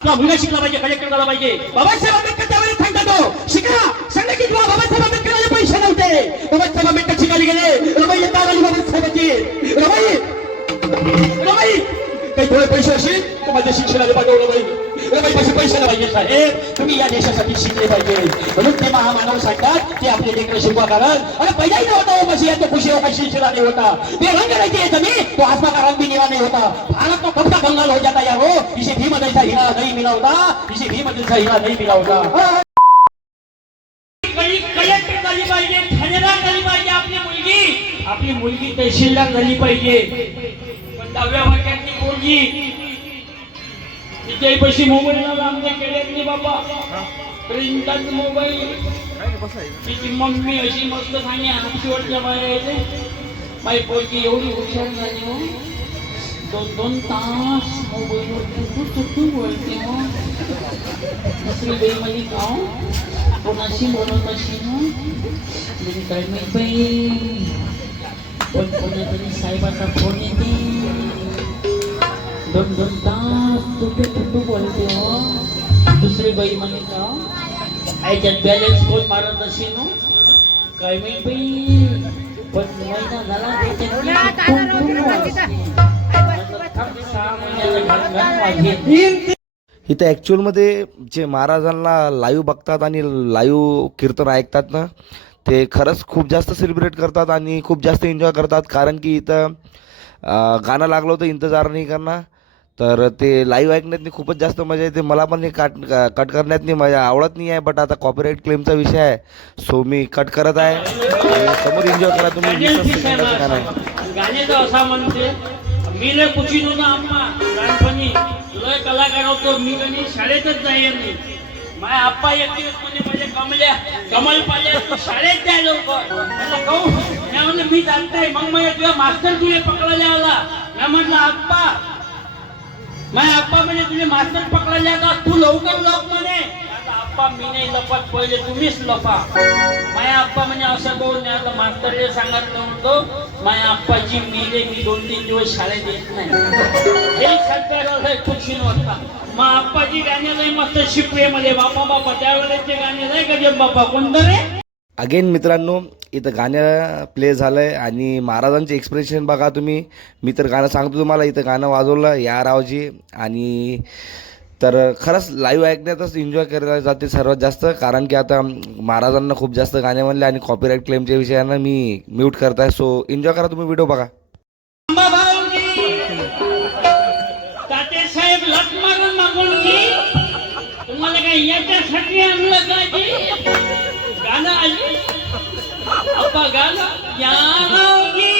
मुलगा शिकला पाहिजे, कलेक्टर झाला पाहिजे. बाबासाहेब आंबेडकर त्यावेळी सांगतात शिका सांगा की जेव्हा बाबासाहेब आंबेडकरांना पैसे नव्हते, बाबासाहेब आंबेडकर शिकायला गेले. रमाई येतात आली बाबासाहेबांची. रमाई काही थोडे पैसे असतील तर माझ्या शिक्षणाला पाठवलं पाहिजे. रमाई पैसे पैशाला पाहिजे साहेब, तुम्ही या देशासाठी शिकले पाहिजे. म्हणून ते महामानव सांगतात ते आपले लेकरं शिकवा. कारण अरे पहिलाही नव्हता हो मशी तो खुशी होता शिक्षणा नहीं होता. बेरंग रहती है जमीन तो आसमान का रंग भी नीला नहीं होता. भारत तो कब का बंगाल हो जाता यार हो. इसे भीम जैसा हीरा नहीं मिला होता, इसे भीम जैसा हीरा नहीं मिला होता. कलेक्टर झाली पाहिजे, ठाणेदार झाली पाहिजे आपली मुलगी तहसीलदार झाली पाहिजे. पण 10व्या वर्गातली मुलगी तिच्याही पैसे मोबाईल आमच्या केले बाबा प्रिंटात मोबाईल. तिची मम्मी अशी मस्त सांगे हातशिवटच्या बाहेर यायचे. बाई पोरगी एवढी हुशार झाली हो, 2-2 तास मोबाईलवर बोलते हो. दुसरी बाई माझी गाव कोणाशी बोलत अशी ना म्हणजे काय माहित बाई. पण कोणातरी साहेबाचा फोन येते, 2-2 तास तुटू बोलते हो. दुसरी बाई म्हणे का याच्यात बॅलन्स कोण मारत असे ना काय माहित बाई. पण महिना झाला इथं ॲक्च्युअलमध्ये जे महाराजांना लाईव्ह बघतात आणि लाईव्ह कीर्तन ऐकतात ना, ते खरंच खूप जास्त सेलिब्रेट करतात आणि खूप जास्त एन्जॉय करतात. कारण की इथं गाणं लागलं होतं इंतजार नाही करणार, तर ते लाईव्ह ऐकण्यात खूपच जास्त मजा येते. मला पण हे कट करण्यात मजा आवडत नाही आहे, बट आता कॉपीराईट क्लेमचा विषय आहे, सो मी कट करत आहे. आणि समोर एन्जॉय करा तुम्ही. गाणं आहे गाण्याचं असा म्हणते मी लय कुची नव्हता आम्हा लहानपणी लय कलाकार होतो. मी कधी शाळेतच जाईल नाही. माझ्या आप्पा एक दिवस म्हणजे कमल पाल्या तू शाळेत जाय लवकर म्हणलं मी जाणताय. मग मला तुझ्या मास्तर तुझे पकडायला आला. मी म्हटलं आप्पा माझ्या आप्पा म्हणजे तुझे मास्तर पकडायला आता तू लवकर लप म्हणे. आता आप्पा मी नाही लपत, पहिले तुम्हीच लपा. माझ्या आप्पा म्हणजे असं बोल नाही. आता मास्तरने सांगत नव्हतो माझ्या आप्पाची मेले मी 2-3 दिवस शाळेत येत नाही. हे सगळं खुशी नव्हता. मग आप्पाची गाणी लय मस्त शिकवे मध्ये बापा त्यावेळेचे गाणे लय गजब बापा. कोणतं रे अगेन मित्रांनो, इथं गाणं प्ले झालं आहे आणि महाराजांचे एक्सप्रेशन बघा तुम्ही. मी तर गाणं सांगतो तुम्हाला, इथं गाणं वाजवलं या रावजी. आणि तर खरंच लाईव्ह ऐकण्यातच एन्जॉय करायला जाते सर्वात जास्त. कारण की आता महाराजांना खूप जास्त गाणे म्हणले आणि कॉपीराईट क्लेमच्या विषयानं मी म्यूट करत आहे. सो एन्जॉय करा तुम्ही, व्हिडिओ बघा. तात्यासाहेब लट मारून मागून की तुम्हाला काय याच्यासाठी आणलं का गाणं आली अप्पा गाणं या रावजी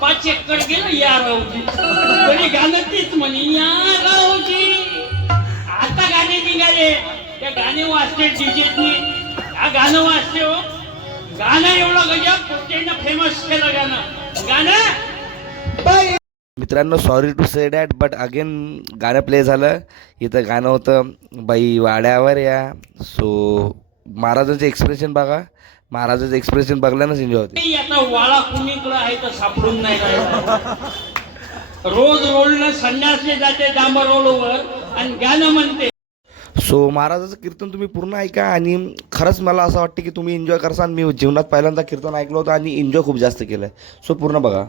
5 एकर गेलं या रावजी. तरी गाणं तीच म्हणे या रावजी. आता गाणे निघाले त्या गाणे वाचते डीजेतनी. हा गाणं वाचते हो. गाणं एवढं गजब पुढच्यानं फेमस केलं गाणं. मित्रांनो, sorry to say that, but again गाणं प्ले झालं. इथं गाणं होतं बाई वाड्यावर या. सो महाराजांचे एक्सप्रेशन बघा. महाराजांचं एक्सप्रेशन बघल्यानंच एन्जॉय होते. आता वाळा कुणीकडे आहे तर सापडून नाही राहिला. रोज रोडनं संन्यासले जाते डांबर रोडवर आणि गाणं म्हणते. सो महाराजाचं कीर्तन तुम्ही पूर्ण ऐका आणि खरंच मला असं वाटतं की तुम्ही एन्जॉय करसाल. मी जीवनात पहिल्यांदा कीर्तन ऐकलं होतं आणि एन्जॉय खूप जास्त केलं आहे. सो पूर्ण बघा.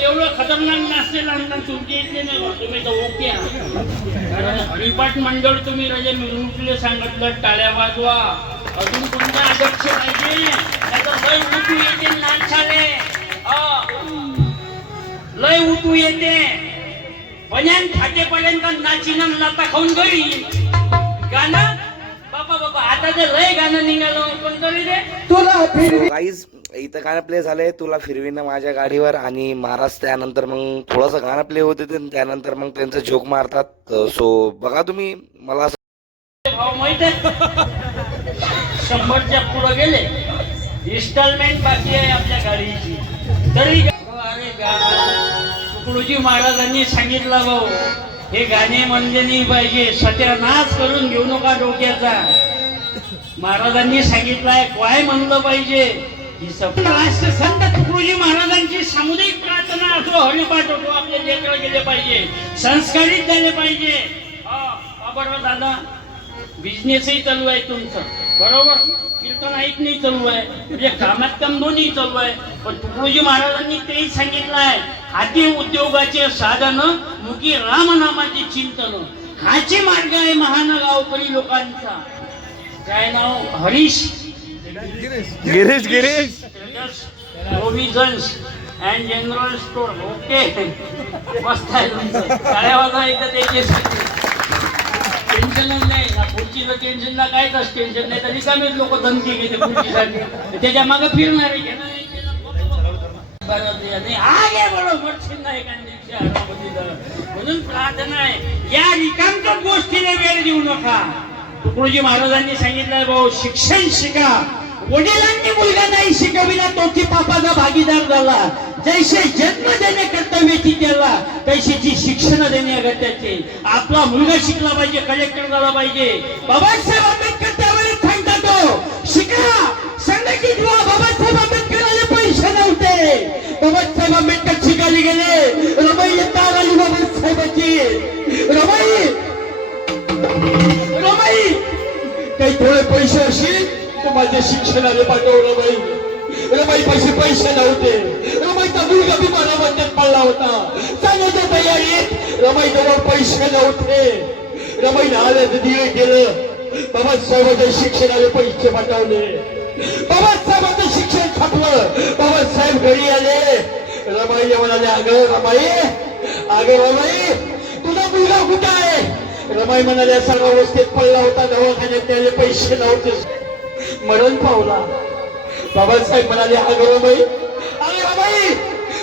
एवढं खतरनाक नाचते लहान तुमच्या इथले नाही बा. तुम्ही तर ओके हरिपाठ मंडळ तुम्ही रजे मिरवणुकीले सांगितलं टाळ्या वाजवा. अजून कोणत्या अध्यक्ष पाहिजे लय उठू येते नाचाले. लय उठू येते पण्यान फाटेपर्यंत नाचिन लाता खाऊन घरी गाणं बाबा. आता ते लय गाणं निघालं कोणतरी रे तुला गाईज इथं गाणं प्ले झालंय तुला फिरवीनं माझ्या गाडीवर. आणि महाराज त्यानंतर मग थोडंसं गाणं प्ले होते त्यानंतर मग त्यांचं जोक मारतात. सो बघा तुम्ही. मला असं भाव माहित आहे 100च्या पुढे गेले इन्स्टॉलमेंट बाकी आहे आपल्या गाडीची. तरी अरे तुकडोजी महाराजांनी सांगितलं भाऊ हे गाणे म्हणजे नाही पाहिजे, सत्यानाश करून घेऊ नका डोक्याचा. महाराजांनी सांगितलंय काय म्हणलं पाहिजे ही राष्ट्रसंत तुकडोजी महाराजांची सामुदायिक प्रार्थना असो, हरिपाठ असो, आपले लेकरं गेले पाहिजे, संस्कारित झाले पाहिजे. बरोबर दादा, बिझनेसही चालू आहे तुमचं, बरोबर, कीर्तन ऐकणंही चालू आहे, म्हणजे कामात काम दोन्ही चालू आहे. पण तुकडोजी महाराजांनी तेही सांगितलं आहे, हाती उद्योगाचे साधन, मुखी रामनामाचे चिंतन, हाचे मार्ग आहे महान गावकरी लोकांचा. काय नाव? Harish Girish provisions and general store. Okay, मस्त आहे तुमचं. काय वाजा एकदा त्याच्यासाठी टेन्शनच नाही ना, पुढचीचं टेन्शन ना, कायच टेन्शन नाही. तरी कमीच लोक धमकी घेते पुढचीसाठी, त्याच्या मागे फिरणार आहे. म्हणून प्रार्थना आहे, या रिकामच्या गोष्टीला वेळ देऊ नका. तुकडोजी महाराजांनी सांगितलंय, भाऊ शिक्षण शिका. वडिलांनी मुलगा नाही शिकविला, तोची पापाचा भागीदार झाला. जैसे जन्म देणे कर्तव्याची त्याला, तैसेची शिक्षण देणे अगत्याचे. आपला मुलगा शिकला पाहिजे, कलेक्टर झाला पाहिजे. बाबासाहेब आंबेडकर त्यावेळेस सांगतात, तो शिका. सांगायची जेव्हा बाबासाहेब आंबेडकरांना पैसे नव्हते, बाबासाहेब आंबेडकर शिकायला गेले. रमाई तार आली बाबासाहेबांची. रमाई काही थोडे पैसे असतील तर माझ्या शिक्षणाला पाठवलं बाई. रमाई पैसे नव्हते. रमाईचा मुलगा बी मला म्हणतात पडला होता. सांगायच्या तयारीत रमाई जवळ पैसे नव्हते. रमाईने आल्याचं दिवे केलं. बाबासाहेबांच्या शिक्षणाला पैसे पाठवले. बाबासाहेबांचं शिक्षण छापलं. बाबासाहेब घरी आले. रमाई म्हणाले, अगं रमाई तुझा मुलगा कुठं आहे? रमाई म्हणाले, सर्व अवस्थेत पडला होता, दवाखान्यात त्याले पैसे नव्हते, मरण पावला. बाबासाहेब म्हणाले, अगं रमाई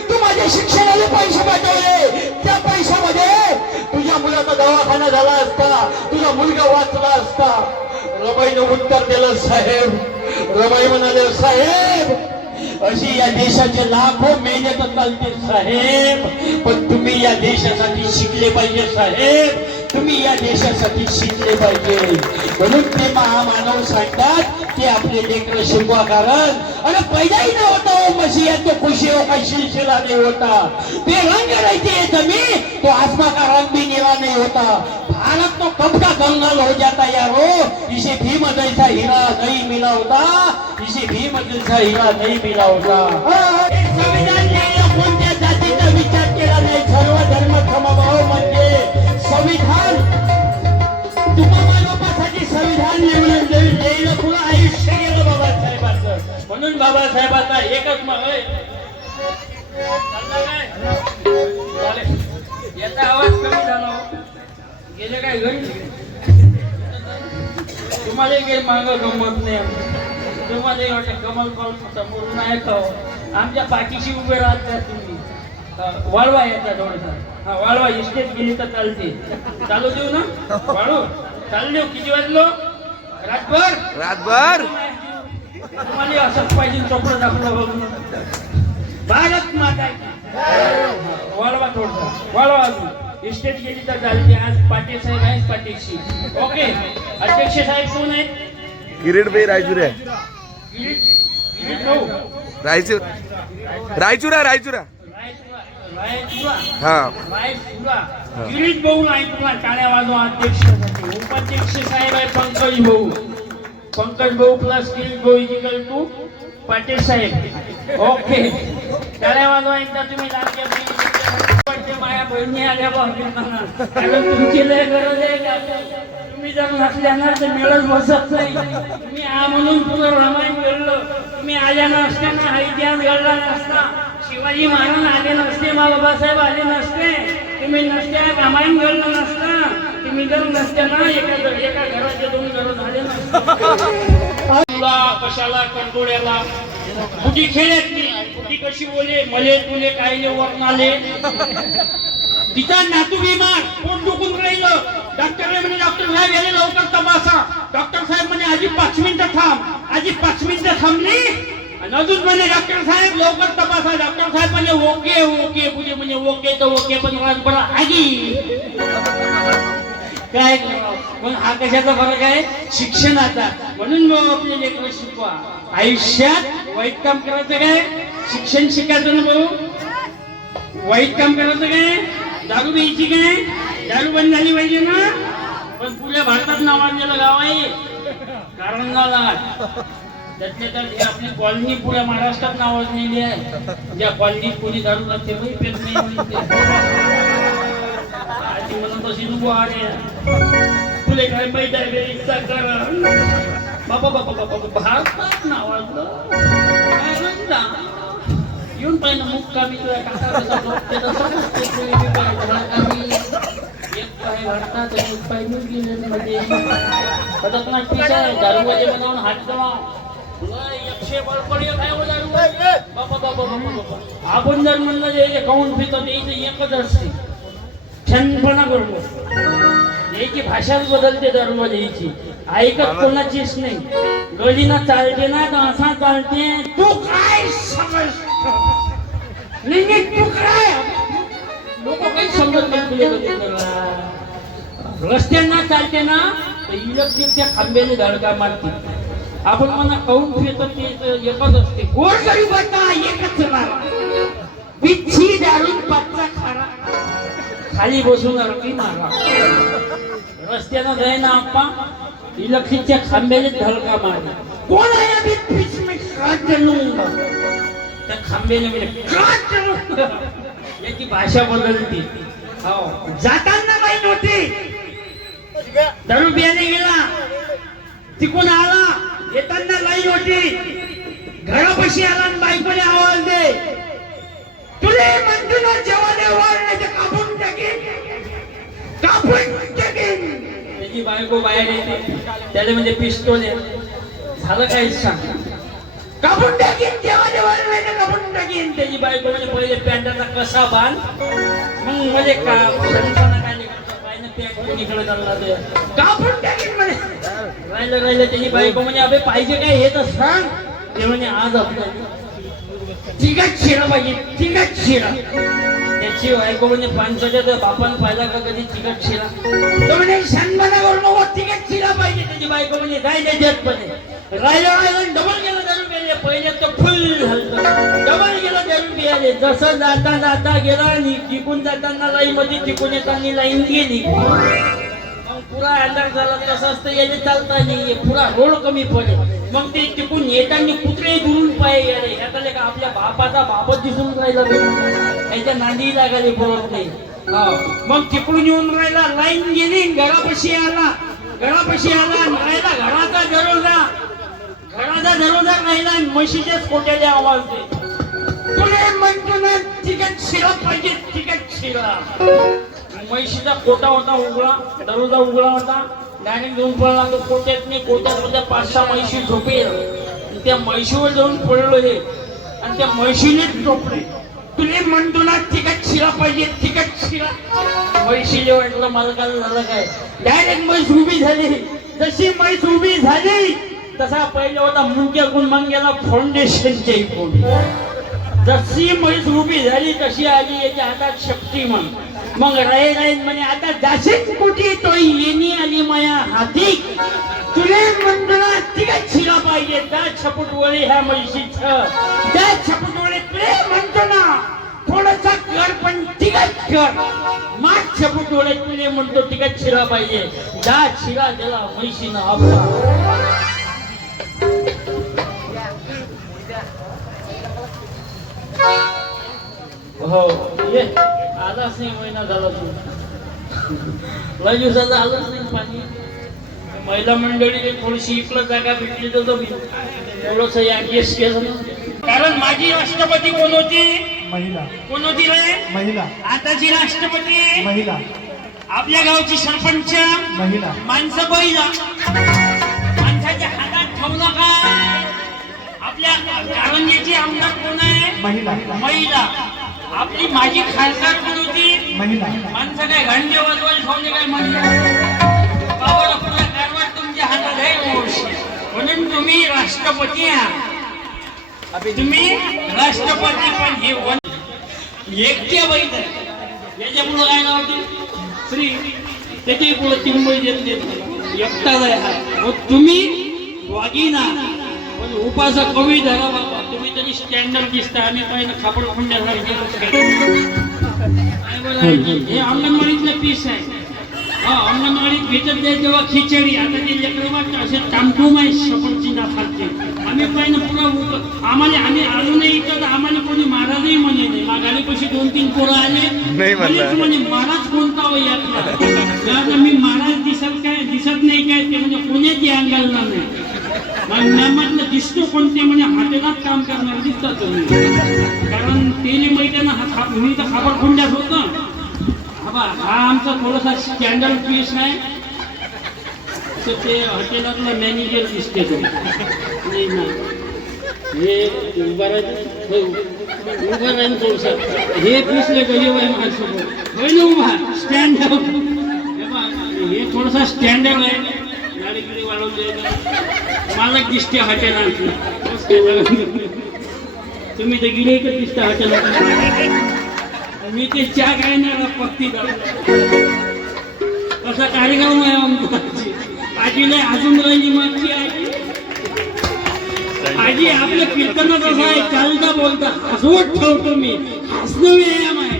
तू माझ्या शिक्षणाला पैसे पाठवले. त्या पैशामध्ये तुझ्या मुलाचा दवाखाना झाला असता, तुझा मुलगा वाचला असता. रमाईने उत्तर दिलं, साहेब. रमाई म्हणाले, साहेब अशी या देशाचे लाखो मेहनत चालते साहेब, पण तुम्ही या देशासाठी शिकले पाहिजे साहेब. तुम्ही या देशासाठी शिकले पाहिजे. म्हणून ते महामानव सांगतात की आपले लेकर शिकवा. कारण अरे पैदाही न होता हो मसीहा, तो खुशी हो का सिलसिला नहीं होता. ते रंग रहते जमी तो आसमा का रंग भी नीला नहीं होता. भारत तो कब का कंगाल हो जाता यारो. इसे भीम जैसा हीरा नहीं मिला होता. इसे भीम जैसा हीरा नहीं मिला होता. संविधान कोणत्या जातीचा विचार केला नाही. सर्व धर्म समभाव म्हणजे संविधान. तुम्हामानवासाठी संविधान निवडून देईल. पुन्हा आयुष्य गेलं बाबासाहेबांचं. म्हणून बाबासाहेबांचा एकच याचा आवाज कमी झाला. गेले काय घरी? तुम्हाला काही माग गमत नाही. तुम्हाला वाटतं कमल कॉल समोर नाही का? आमच्या पाठीशी उभे राहतात तुम्ही. वाळवा याचा थोडासा. हा वाळवा इस्टेट गेली तर चालते. चालू देऊ ना वाळू? चालू देऊ. किती वाजलो? रातभर तुम्हाला असंच पाहिजे. चोपडं दाखवलं बघून. भारत माता वाळवा थोडसा. वाळवा अजून इस्टेट गेली तर चालते. आज पाटील साहेब आहेत पाटीलशी. ओके, अध्यक्ष साहेब कोण आहेत? किरीट भाई रायचुरा. रायचुरा हा गिरीश भाऊ नाईकला टाळ्या वाजवा. अध्यक्ष उपाध्यक्ष साहेब आहे पंकज भाऊ प्लस गिरीश भाऊ इजिकल टू पाटील साहेब. ओके, टाळ्या वाजवा एकदा तुम्ही. माझ्या बहिणी आल्या कारण तुमची लय गरज आहे का? तुम्ही जर नसल्या ना तर मिळत बसत नाही. तुम्ही आ म्हणून पुढं रामायण घडलं. तुम्ही आल्या नसताना हा इतिहास घडला नसता. शिवाजी महाराज आले नसते, बाबासाहेब आले नसते, तुम्ही नसते रामायण घडलं नसतं. तुम्ही जर नसते ना एका घराचे दोन घर झाले नसते. कशाला कंटोळ्याला कुठे खेळत नाही. कुठे कशी बोले, मले तुले काही वरून आले. तिचा नातू बिमार, पोट दुखून राहिलं. डॉक्टर म्हणे, डॉक्टर साहेब याने लवकर तपासा. डॉक्टर साहेब म्हणे, आजी 5 मिनिटं थांब. आजी 5 मिनिटं थांबली. अजून म्हणे, डॉक्टर साहेब लवकर तपासा. डॉक्टर साहेब म्हणे, ओके पुढे म्हणे ओके तर ओके, पण बरं आगी काय. पण हा कशाचा फरक आहे? शिक्षणाचा. म्हणून आपले लेकरं शिकवा. आयुष्यात वाईट काम करायचं काय? शिक्षण शिकायचं ना भाऊ. वाईट काम करायचं काय? दारू प्यायची काय? दारू बंद झाली पाहिजे ना. पण पुऱ्या भारतात नावाजलेलं गाव आहे कारंजा. त्यातल्या त्यात ही आपली कॉलनी पुऱ्या महाराष्ट्रात नावाजलेली आहे. ज्या कॉलनीत कोणी दारू नसते पेत नाही म्हणते. ती म्हणून तशी नको आले तुले काय माहित आहे बेरीचा कारण. बाबा बाबा बाबा भारतात नावाजलं कारंजा. येऊन पाहिजे मुक्कामी तुला काका झोपते एक पाय भारतात एक पाय न्यूझीलंड मध्ये. पदकनाट पीस आहे दारूवाले बनवून हात जमाव. आपण जर म्हणलं जे काउंट पितो ते एकच असते छानपणा करतो. याची भाषाच बदलते दारूवाले याची. ऐकत कोणाचीच नाही. गलीनं चालते ना तर असा चालते. तू काय समजतो तू काय लोक काही समजत नाही. रस्त्यांना चालते ना तर इलेक्ट्रिकच्या खांब्याने धडका मारते. आपण म्हणा काउंट येतं ते एकच असते. गोरगरीबांना एकच मारा. बिच्छी दारून पाचचा खारा. खाली बसून अडकी मारा. रस्त्यानं जाय ना आपा इलेक्ट्रिकच्या खांब्याने धडका मारला. कोण आहे अभी बीच में काट लूंगा. त्या खांब्याने म्हणजे काट लूंगा. याची भाषा बदलते. हो जाताना काही नव्हती. दारू पियाने गेला तिकून आला येताना लाई होती. घरापाशी आला आणि बायकोने आवाज दे तुले म्हणतो ना जेवणे वाढ नाही तर कापून टाकेन कापून टाकेन. त्याची बायको बाहेर येते. त्याला म्हणजे पिस्तोल झालं काय सांग. कापून टाकेन जेवणे वाढ नाही तर कापून टाकेन. त्याची बायको म्हणजे पहिले पॅन्टाचा कसा बांध मग म्हणजे का निकडे चालला ते कापून टाकेन म्हणे. राहिलं त्याची बायको म्हणजे अबे पाहिजे काय हे तर सांग. ते म्हणे आज आपल्याला तिघात शिरा पाहिजे तिघात शिरा. त्याची बायको म्हणजे पानसाच्या बापान पाहिला का कधी तिघात शिरा. तो म्हणे शानपणा करू नको तिघात शिरा पाहिजे. त्याची बायको म्हणजे काय त्याच्यातपणे राहिलं डबल गेलं दारू प्यायले. पहिले तर फुल झालं डबल गेलं दारू प्यायले. जसं जाता जाता गेला आणि तिकून जाताना लाईन मध्ये तिकून येताना लाईन गेली. पुरा अटॅक झाला तसं असतं. याने चालता नाही पुरा रोड कमी पडे. मग ते तिकून येताना कुत्रे दुरून पाय गेले. यातले का आपल्या बापाचा बापच दिसून राहिला त्याच्या नांदी लागायला बोलत नाही. मग तिकडून येऊन राहिला लाईन गेली घरापाशी आला. घरापाशी आला राहिला घराचा दरवाजा राहिला. म्हशीच्या कोट्याला आवाज दे तुले म्हणतो ना तिकट शिरा पाहिजे तिकट शिरा. म्हशीचा कोटा होता उघडा. दरवाजा उघडा होता. डायरेक्ट जाऊन पडला कोट्यात 5-6 म्हशी झोपेल. त्या म्हशीवर जाऊन पडलो हे आणि त्या म्हशीनेच झोपले. तुले म्हणतो ना तिकट शिरा पाहिजे तिकट शिरा. म्हशीले वाटलं मालकाला झालं काय. डायरेक्ट म्हैस उभी झाली. जशी म्हैस उभी झाली तसा पहिले होता मुंग्या गुण मंग्याला फाउंडेशनच्या इकडून. जशी म्हैस उभी झाली तशी आली याच्या हातात शक्तिमान. मग राहील म्हणे आता जाशील कुठे तो येणी आली माया हाती. तुले म्हणतो ना तिघात शिरा पाहिजे. त्या छपुटवळे ह्या म्हशीचं त्या छपुटवळे तुले म्हणतो ना थोडासा कर पण तिघात कर. माग छपुटवळे तुले म्हणतो तिघात शिरा पाहिजे. जा शिरा दिला म्हशीनं आपला. हो ये आलाच नाही महिना झाला तू. लय दिवसाचा आलंच नाही पाणी. महिला मंडळी थोडीशी इकडं जागा भेटली तर थोडस ऍडजस्ट केलं ना. कारण माझी राष्ट्रपती कोण होती? महिला. कोण होती रे? महिला. आताची राष्ट्रपती महिला. आपल्या गावची सरपंच महिला. माणसं पहिला माणसाच्या हातात ठेवलं काय? आपल्या कारंजेची आमदार कोण आहे? महिला. महिला. आपली माझी खासदार कोण होती? महिला. माणसं काय घंटे वाजवायला ठेवले काय? महिला. बाबा आपला कारभार तुमच्या हातात आहे म्हणून तुम्ही राष्ट्रपती आहात. तुम्ही राष्ट्रपती पण हे एकट्या बाईत आहे. याच्या पुढे काय नाव होते? श्री. त्याच्याही पुढे 3 बाई देत एकटाच आहे हा. तुम्ही वागिना पण उपासा कवी धरा बाबा, तुम्ही तरी स्टँडर्ड दिसता. आम्ही पाहिजे खापड खुंड्यासारखे. हे अंगणवाडीतलं पीस आहे. हा, अंगणवाडीत भेटत नाही तेव्हा खिचडी. आता ते लेकरं वाटतं असे टामटूम आहे सफरचंदासारखे. आम्ही पाहिजे पुरा आम्हाला, आम्ही आलो नाही इथं तर आम्हाला कोणी महाराजही म्हणे नाही. मागालीपाशी 2-3 पोरं आले म्हणे महाराज कोणता हो यातला. मी महाराज दिसत नाही काय ते म्हणजे पुण्यात या अंगाला नाही. मग म्हटलं दिसतो कोणते म्हणजे हॉटेलात काम करणार दिसतात तुम्ही. कारण तेने मैदान मी तर खाबर खुंड्यात होतं. हा आमचा थोडासा स्टँडर्ड पीस आहे. तर ते हॉटेलातला मॅनेजर दिसते तो नाही ना. हे उभा राहील थोडंसं. हे दिसले गरीब आहे माझ्यासोबत होय ना उभा स्टँडर्ड. हे थोडासा स्टँडर्ड आहे. गाडी गिडी वाढवली मालक दिसते हॉटेलात. तुम्ही तर गिराईकच दिसता हॉटेलात. मी ते चहा काय नाही पत्ती असा कार्यक्रम आहे आमचा. आजीला अजून राहिली मागची आजी. आजी आपलं कीर्तनात असं आहे, चालता बोलता हसवत ठेवतो मी. हसणं व्यायाम आहे.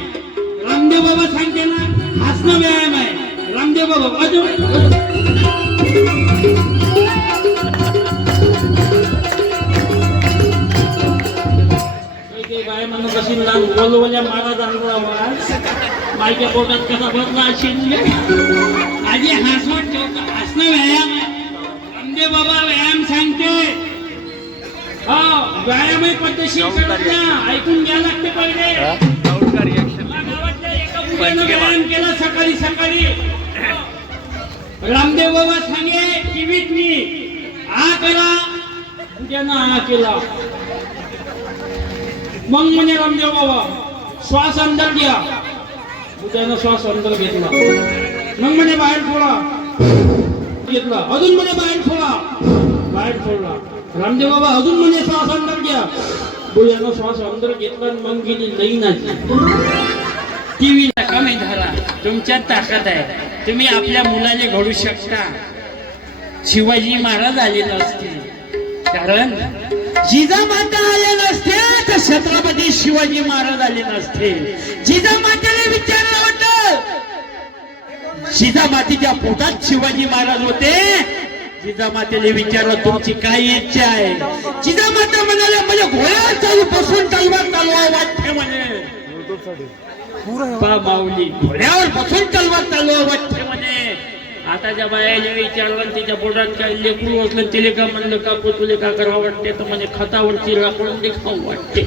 रामदेव बाबा सांगते ना, हसणं व्यायाम आहे. रामदेव बाबा बाय म्हणून कशी लहान बोलवल्या महाराज आणला आवाज माझ्या पोटात कसा बदला असेल. आजी हसवत ठेवतो. हसणं व्यायाम आहे. रामदेव बाबा व्यायाम सांगते. हा व्यायामही पद्धतशीर करत ना. ऐकून घ्या लागते पहिले. गावातल्या एका मुलानं व्यायाम केला सकाळी सकाळी. रामदेव बाबा सांगे टीव्हीत मी हा करा. उद्यानं हा केला. मग म्हणे रामदेव बाबा श्वास अंदर घ्या. उद्यानं श्वास अंदर घेतला. मग म्हणे बाहेर सोडा. घेतला. अजून म्हणे बाहेर सोडा. बाहेर सोडला. रामदेव बाबा अजून म्हणे श्वास अंदर घ्या. उद्यानं श्वास अंदर घेतला. मग गेली लईनाची. टीव्हीचा कमी झाला. तुमच्यात ताकद आहे. तुम्ही आपल्या मुलाने घडू शकता. शिवाजी महाराज आले नसते कारण जिजामाता आले नसते तर छत्रपती शिवाजी महाराज आले नसते. जिजामातेला विचारलं होतं. जिजामातीच्या पोटात शिवाजी महाराज होते. जिजामातेला विचारलं तुमची काय इच्छा आहे. जिजामाता म्हणाले म्हणजे घोड्यावर चालू बसून तलवार चालवा वाटते म्हणे. माऊली घोड्यावर बसून तलवार चालवा वाटते म्हणे. आता ज्या बायाला विचारलं तिच्या पोटात काय लेकरू असलं तिले का म्हणलं काकू तुले का करावं वाटते तर म्हणजे खतावरची लाकडून ते खाऊ वाटते.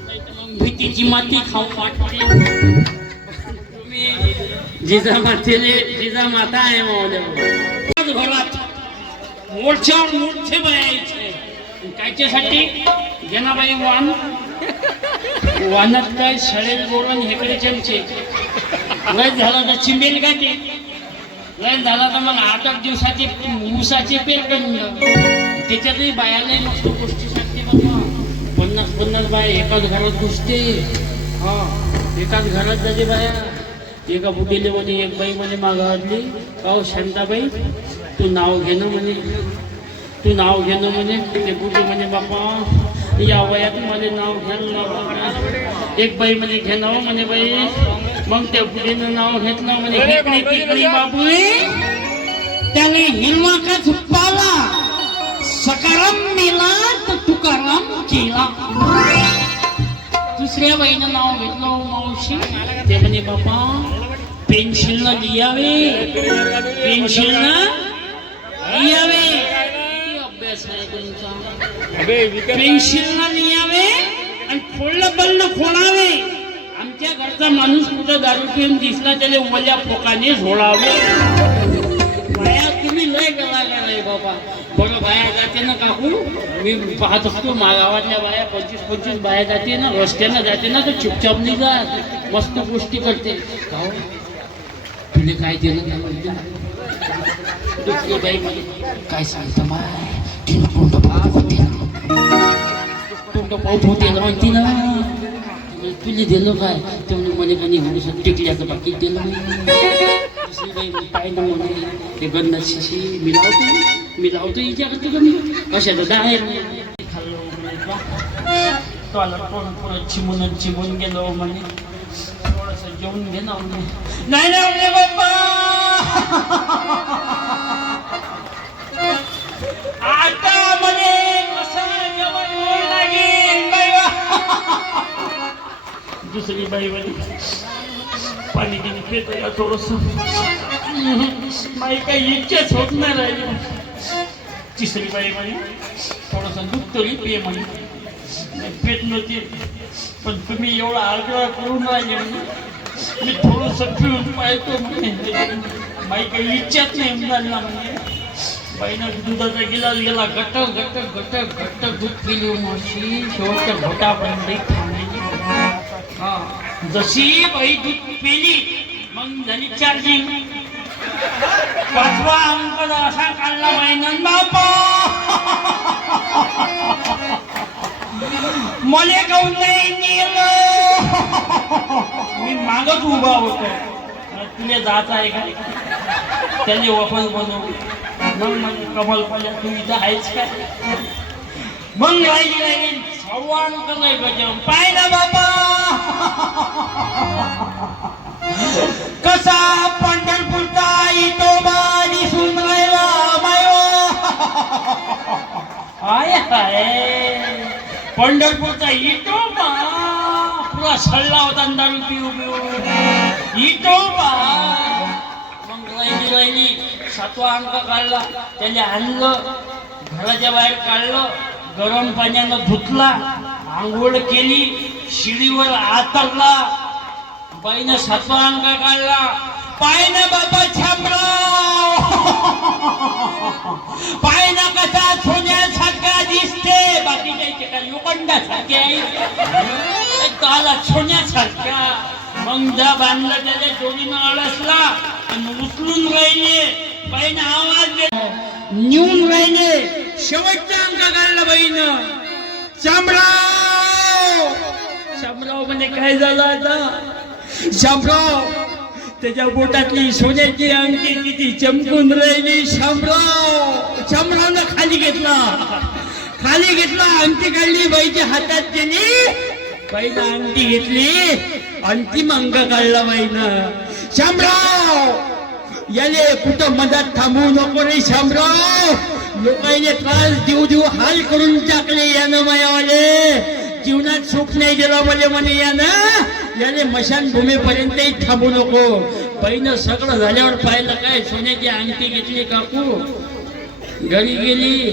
मग भीतीची माती खाऊ वाटते. जिजा माता आहे मावल्या घरात मोठ्यावर मोठे बायाचे. त्याच्यासाठी जनाबाई वानात काय सडेल बोलून हेकडे चमचे. वय झाला तर चिंबेल का ते. वय झाला तर मग 8 दिवसाची ऊसाची पेर करून त्याच्यातही बायालाही मस्त गोष्टी सांगते बाबा. 50-50 बाया एकाच घरात घुसते. हा एकाच घरात जाते बाया. एका बुडीले म्हणे एक बाई म्हणे मागावली का शांताबाई तू नाव घेणं म्हणे. तू नाव घेणं म्हणे. ते बुडी म्हणे बापा या वयात मला नाव घ्यायला. एक बाई म्हणे घेणं म्हणे बाई. मग त्या बुडीनं नाव घेतलं म्हणे इकडे तिकडे बाबू त्याने हिरवा का झुप्पाला सकाराम मेला तर तुकाराम केला. दुसऱ्या बाईनं नाव घेतलं मावशी. ते म्हणे बापा पेन्शिलला लिहावे. पेन्शिलला लिहावे. अभ्यास आहे तुमचा. पेन्शिलला लिहावे आणि फोडलं बंद फोडावे. आमच्या घरचा माणूस कुठं दारू पिऊन दिसला त्याला ओल्या फोकाने झोडावे. बाया तुम्ही लय गलागार आहे बाबा. बरं बाया जाते ना काकू मी पाहत असतो गावातल्या बाया 25-25 बाया जाते ना रस्त्यानं जाते ना तर चुपचाप नाही जात. मस्त गोष्टी करते. तुले काय दिलं दुसरी बाई म्हणे काय सांगतं माय तिनं तोंड पाऊत होते ना म्हणती ना तुला दिलं काय ते म्हणे मला का नाही टिकल्याचं बाकी दिलं. दुसरी बाई काय ना म्हणे ते गंध शिशी मी लावतो हिच्याकडे गंध कशाचं बाहेर खाल्लो म्हणे तोला थोडं चिमून गेलो म्हणे थोडंसं जेवून घे ना म्हणे नाही ना म्हणे बाप्पा आता म्हणे कसं जेवण होऊ लागेल दुसरी बाई म्हणे पाणी गिनी पितो या थोडस माई काही इच्छाच होत नाही राहिली तिसरी बाई म्हणे थोडस दूध तरी पिये म्हणे पेट नव्हती पण तुम्ही एवढा आग्रह करून राहिले म्हणे मी थोडस पिऊन पाहतो म्हणे माई काही इच्छाच नाही मिळाला म्हणे बाईनं दुधाचा गिलास गेला घट्ट दूध पिली मावशी शेवटच्या घोटापर्यंत थांबली हा जशी बाई दूध पिली मग झाली चार्जिंग पाचवा अंक असा काढला बाईनं बापा मले काऊन नाही नेलं मी मागच उभा होतो तुला जायचं आहे का त्याने वफल बनवू मग म्हणजे कमल पाहिजे तू इथं आहेच काय मग राहिली सर्वांक नाही गजब पाय ना बाबा कसा पंढरपूरचा इटोबा दिसून राहिला मायो आहे पंढरपूरचा इटोबा पुरा सल्ला होता दारू पिऊ इटोबा मग राहिली सातवा अंक काढला त्याने आणलं घराच्या बाहेर काढलं गरम पाण्यानं धुतला आंघोळ केली शिडीवर आतरला बाईनं सातवा अंक काढला पाय ना बाबा छामराव पाय ना कसा सोन्यासारखा दिसते बाकी काही का लोखंडासारखे आहे ताला सोन्यासारखा मग जा बांधलं त्याच्या जोडीनं अडसला आणि उचलून राहिले बाईनं आवाज नेऊन राहिले शेवटचा अंक काढला बाईनं शामराव म्हणजे काय झालं आता शामराव त्याच्या बोटातली सोन्याची अंगठी किती चमकून राहिली शामरावनं खाली घेतला अंगठी काढली बाईच्या हातात त्यांनी बाईनं अंगठी घेतली अंतिम अंक काढला बाईनं शामराव याले कुठं मदत थांबवू नको रे शामराव लोकांनी त्रास देऊ हाल करून टाकले यानं मायावाले जीवनात सुख नाही गेला म्हणे यानं याने मशानभूमीपर्यंतही थांबू नको बाईनं सगळं झाल्यावर पाहिलं काय सोन्याची अंगठी घेतली काकू घरी गेली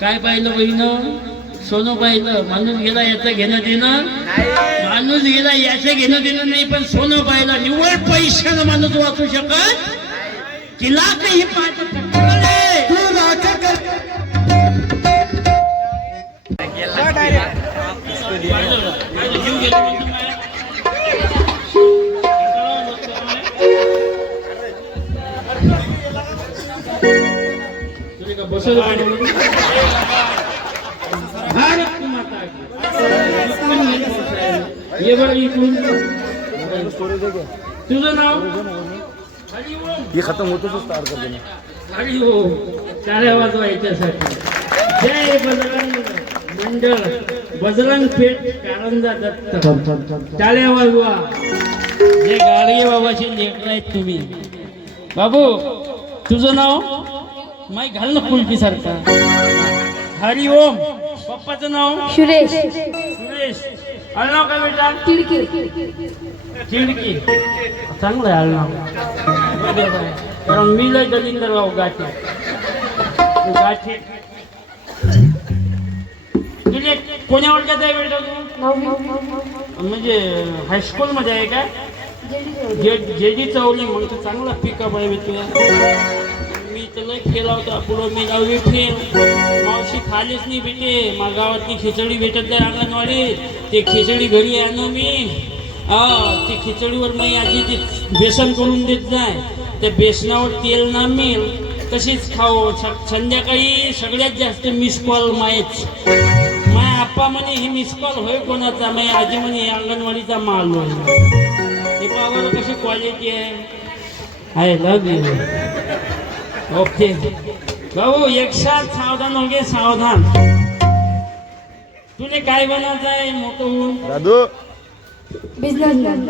काय पाहिलं बहिणं सोनं पाहिलं माणूस गेला याचं घेणं देणं माणूस गेला याचं घेणं देणं नाही पण सोनं पाहिलं निव्वळ पैशानं माणूस वाचू शकत तिला काही बसवलं ये बरं इकडून तुझं नाव हे खतम होतच स्टार्ट कर देना हरी हो टाळ्या वाजवा याच्यासाठी जय बजरंग मंडळ बजरंग पेठ कारंजा दत्त टाळ्या वाजवा जे गाडगे बाबाचे लेकर आहेत तुम्ही बाबू तुझं नाव माई घाल ना कुलपी सारखा हरी ओम पप्पाचं नाव सुरेश आडनाव काय बेटा चिडकी चांगलं आहे आडनाव कारण मी लय दलिंदरराव गाठी तुझे कोण्या वर्गात आहे बेटा तू म्हणजे हायस्कूल मध्ये आहे का जेडी चौली मग तर चांगला पिकअप आहे मी तुला मी त्याला केला होता पुढं मी लावली फेल मावशी खालीच नाही भेटे माझ्या गावातली खिचडी भेटत नाही अंगणवाडीत ते खिचडी घरी आणू मी ते खिचडीवर मी आधी ते बेसन करून देत नाही त्या बेसनावर तेल ना मिळ तशीच खाऊ संध्याकाळी सगळ्यात जास्त मिस कॉल मायच माय आप्पा म्हणे हे मिस कॉल होय कोणाचा माय आजी म्हणे अंगणवाडीचा माल होय हे पावाला कशी क्वालिटी आहे आय लव यू. ओके भाऊ एक साथ सावधान हो गे सावधान. तुले काय बनायचं आहे मोठं होऊन? दादू बिझनेसमॅन.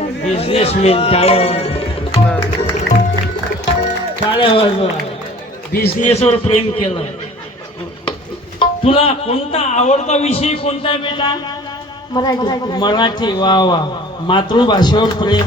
टाळ्यावर बिझनेसवर प्रेम केलं. तुला कोणता आवडता विषय कोणता आहे बेटा? मराठी. वा वा. मातृभाषेवर प्रेम.